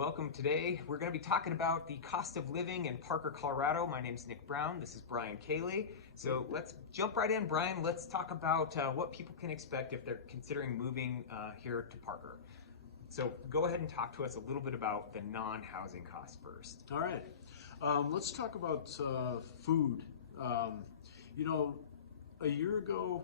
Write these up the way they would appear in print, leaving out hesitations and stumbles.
welcome. Today we're going to be talking about the cost of living in Parker, Colorado. My name's Nick Brown. This is Brian Cayley. So let's jump right in, Brian. Let's talk about what people can expect if they're considering moving here to Parker. So go ahead and talk to us a little bit about the non-housing costs first. All right. Let's talk about food. A year ago,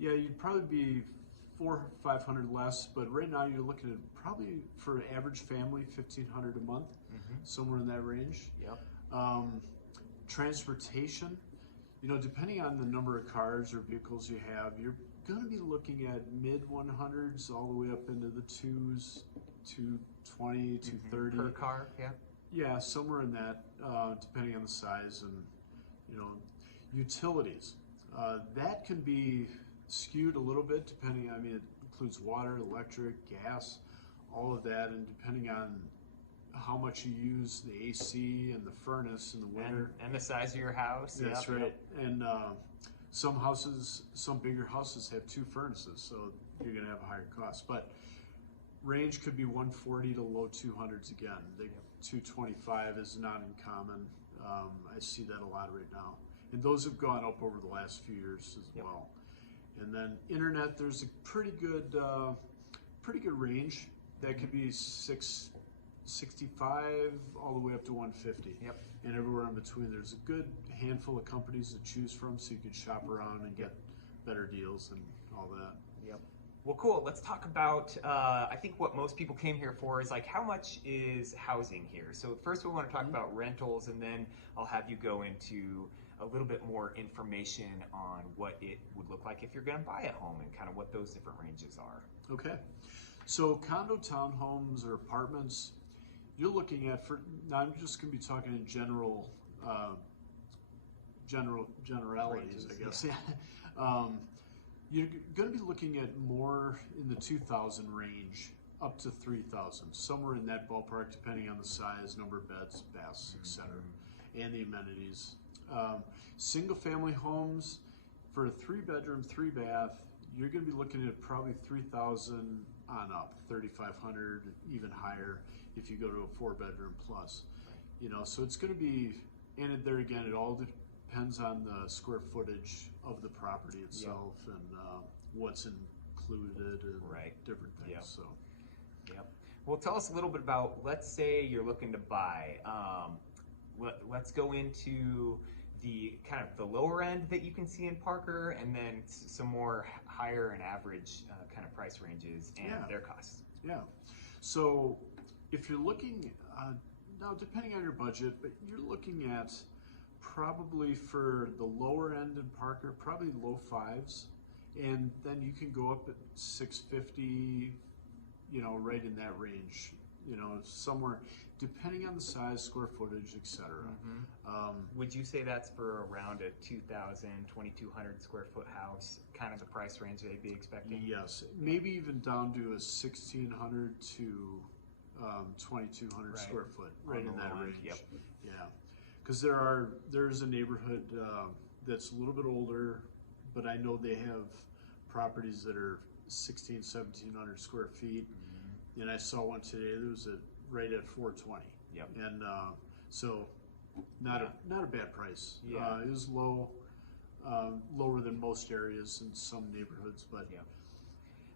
you'd probably be 400 or 500 less, but right now you're looking at probably for an average family 1,500 a month, somewhere in that range. Yep. Transportation, depending on the number of cars or vehicles you have, you're going to be looking at mid 100s all the way up into the twos, 220, 230 per car. Yeah. Yeah, somewhere in that, depending on the size and utilities. That can be skewed a little bit depending. It includes water, electric, gas, all of that, and depending on how much you use the AC and the furnace in the winter and the size of your house. That's right. And some bigger houses have two furnaces, so you're going to have a higher cost. But range could be 140 to low 200s again. The 225 is not uncommon. I see that a lot right now, and those have gone up over the last few years as well. And then internet, there's a pretty good range. That could be 665 all the way up to 150. Yep. And everywhere in between. There's a good handful of companies to choose from, so you can shop around and get better deals and all that. Yep. Well, cool. Let's talk about, I think what most people came here for is like, how much is housing here? So first we want to talk about rentals, and then I'll have you go into a little bit more information on what it would look like if you're going to buy a home and kind of what those different ranges are. Okay. So condo townhomes or apartments, you're looking at, now I'm just going to be talking in generalities, I guess. Yeah. You're going to be looking at more in the 2,000 range up to 3,000, somewhere in that ballpark, depending on the size, number of beds, baths, etc., and the amenities. Single family homes, for a 3-bedroom, 3-bath, you're going to be looking at probably 3,000 on up, 3,500, even higher if you go to a 4-bedroom plus. So it's going to be, and there again, it all depends on the square footage of the property itself and what's included and different things. Yep. So, Well, tell us a little bit about, let's say you're looking to buy. Let's go into the kind of the lower end that you can see in Parker, and then some more higher and average kind of price ranges and their costs. Yeah. So if you're looking, now depending on your budget, but you're looking at probably for the lower end in Parker, probably low 5s, and then you can go up at 650, right in that range, somewhere depending on the size, square footage, etc. Would you say that's for around a 2,000, 2,200 square foot house, kind of the price range they'd be expecting? Yes, maybe even down to a 1,600 to 2,200 square foot, right in that range. Yep. Yeah, because there's a neighborhood that's a little bit older, but I know they have properties that are 1,700 square feet, and I saw one today that was right at 420. Yep. And so not a bad price. Yeah. It was low, lower than most areas in some neighborhoods, but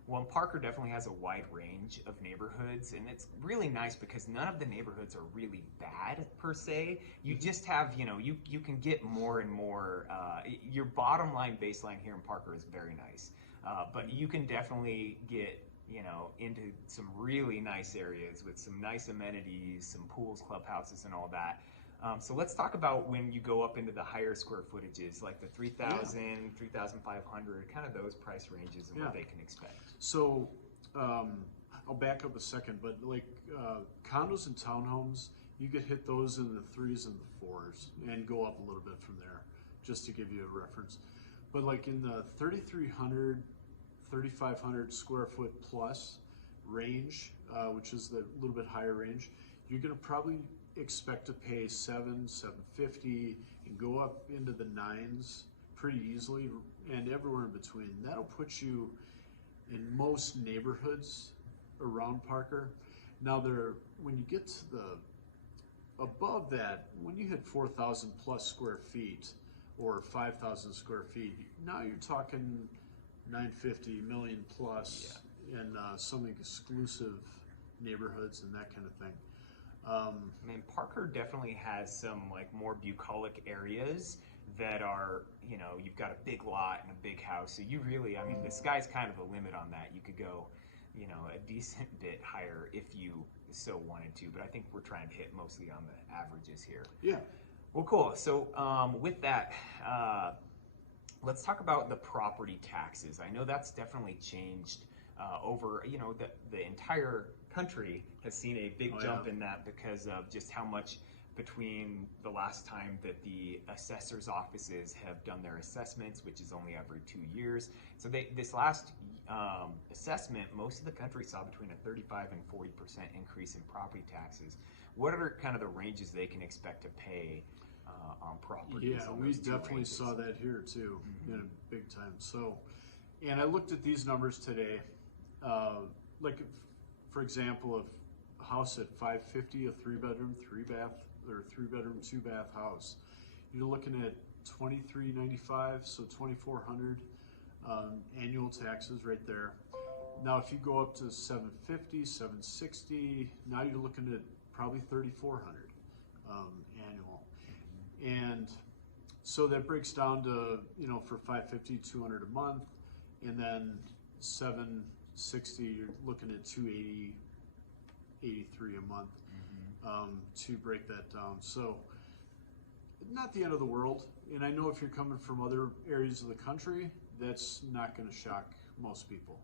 Well, Parker definitely has a wide range of neighborhoods, and it's really nice because none of the neighborhoods are really bad per se. You just have, you can get more and more. Your bottom line baseline here in Parker is very nice, but you can definitely get, into some really nice areas with some nice amenities, some pools, clubhouses, and all that. So let's talk about when you go up into the higher square footages, like the 3,000, 3,500, kind of those price ranges and what they can expect. So I'll back up a second, but like condos and townhomes, you could hit those in the 3s and the 4s and go up a little bit from there, just to give you a reference. But like in the 3,300, 3,500 square foot plus range, which is the little bit higher range, you're going to probably expect to pay $750 and go up into the 9s pretty easily, and everywhere in between. That'll put you in most neighborhoods around Parker. Now when you get to the above that, when you hit 4,000 plus square feet or 5,000 square feet, now you're talking 950 million plus in some exclusive neighborhoods and that kind of thing. I mean, Parker definitely has some like more bucolic areas that are, you know, you've got a big lot and a big house. So you really, I mean, the sky's kind of a limit on that. You could go, you know, a decent bit higher if you so wanted to, but I think we're trying to hit mostly on the averages here. Yeah. Well, cool. So with that, let's talk about the property taxes. I know that's definitely changed over, you know, the entire country has seen a big jump in that because of just how much between the last time that the assessor's offices have done their assessments, which is only every 2 years. So this last assessment, most of the country saw between a 35 and 40% increase in property taxes. What are kind of the ranges they can expect to pay on properties? Yeah, we definitely saw that here too, in a big time. So, and I looked at these numbers today. Like, for example, a house at 550, a 3-bedroom, 3-bath, or 3-bedroom, 2-bath house, you're looking at $2,395, so $2,400 annual taxes right there. Now, if you go up to 750, 760, now you're looking at probably $3,400 annual. And so that breaks down to, you know, for 550, $200 a month, and then 760, you're looking at 280, 83 a month to break that down. So not the end of the world. And I know if you're coming from other areas of the country, that's not going to shock most people.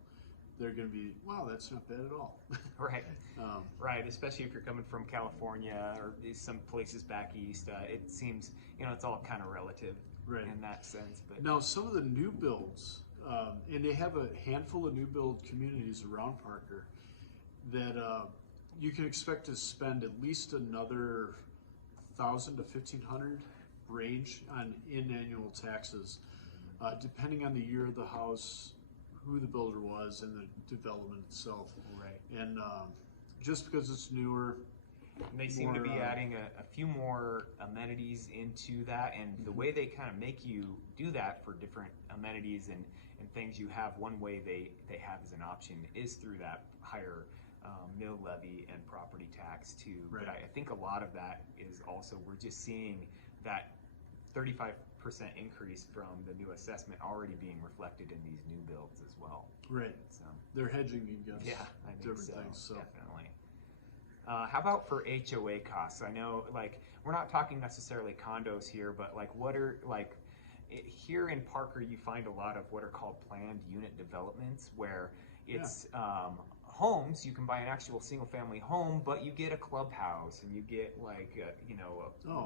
They're going to be, wow, that's not bad at all. Right. Right. Especially if you're coming from California or some places back east. It seems, you know, it's all kind of relative in that sense. But now, some of the new builds, and they have a handful of new build communities around Parker that you can expect to spend at least another $1,000 to $1,500 range in annual taxes, depending on the year of the house, who the builder was, and the development itself. Right. And just because it's newer, and they seem to be adding a few more amenities into that, and the way they kind of make you do that for different amenities and things you have, one way they have as an option is through that higher mill levy and property tax too. Right. But I think a lot of that is also, we're just seeing that 35% increase from the new assessment already being reflected in these new builds as well. Right. So they're hedging against I think different so, things. So definitely. How about for HOA costs? I know, like, we're not talking necessarily condos here, but like, what are like here in Parker, you find a lot of what are called planned unit developments, where it's homes. You can buy an actual single-family home, but you get a clubhouse and you get like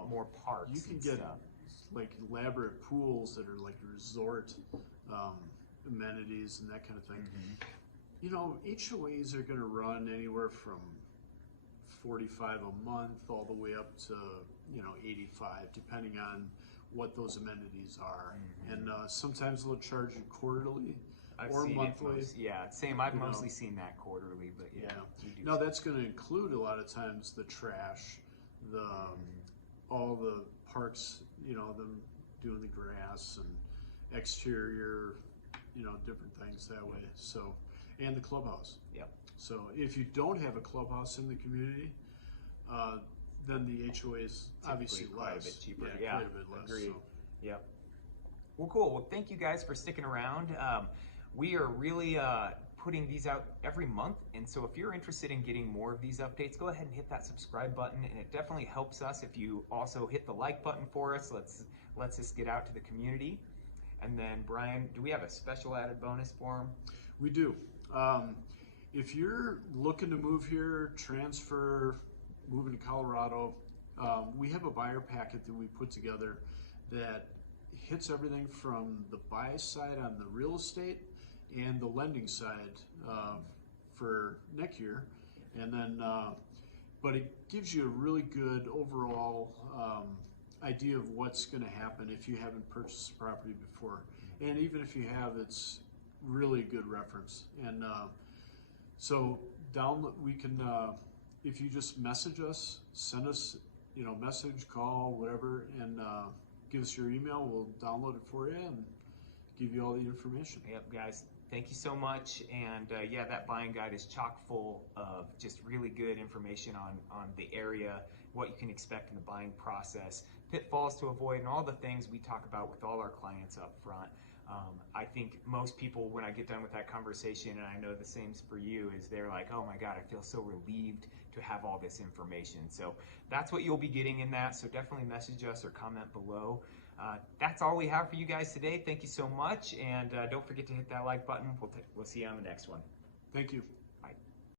more parks. you can and get stuff. like elaborate pools that are like resort amenities and that kind of thing. You know, HOAs are going to run anywhere from $45 a month all the way up to, you know, $85, depending on what those amenities are. And sometimes they'll charge you quarterly or monthly. Same. I've mostly seen that quarterly, but No, that's going to include a lot of times the trash, the all the parks, you know, them doing the grass and exterior, you know, different things that way. So, and the clubhouse. Yep. So if you don't have a clubhouse in the community, then the HOA is obviously quite a bit cheaper. Yeah, quite a bit less. Agreed. So. Yep. Well, cool. Well, thank you guys for sticking around. We are really putting these out every month, and so if you're interested in getting more of these updates, go ahead and hit that subscribe button, and it definitely helps us if you also hit the like button for us. Let's us get out to the community. And then, Brian, do we have a special added bonus for them? We do. If you're looking to move here, transfer, moving to Colorado, we have a buyer packet that we put together that hits everything from the buy side on the real estate and the lending side for next year. And then, but it gives you a really good overall idea of what's going to happen if you haven't purchased a property before. And even if you have, it's really a good reference. And so we can if you just message us, send us, message, call, whatever, and give us your email, we'll download it for you and give you all the information. Yep, guys, thank you so much. And yeah, that buying guide is chock full of just really good information on the area, what you can expect in the buying process, pitfalls to avoid, and all the things we talk about with all our clients up front. I think most people, when I get done with that conversation, and I know the same's for you, is they're like, oh my God, I feel so relieved to have all this information. So that's what you'll be getting in that. So definitely message us or comment below. That's all we have for you guys today. Thank you so much. And don't forget to hit that like button. We'll see you on the next one. Thank you.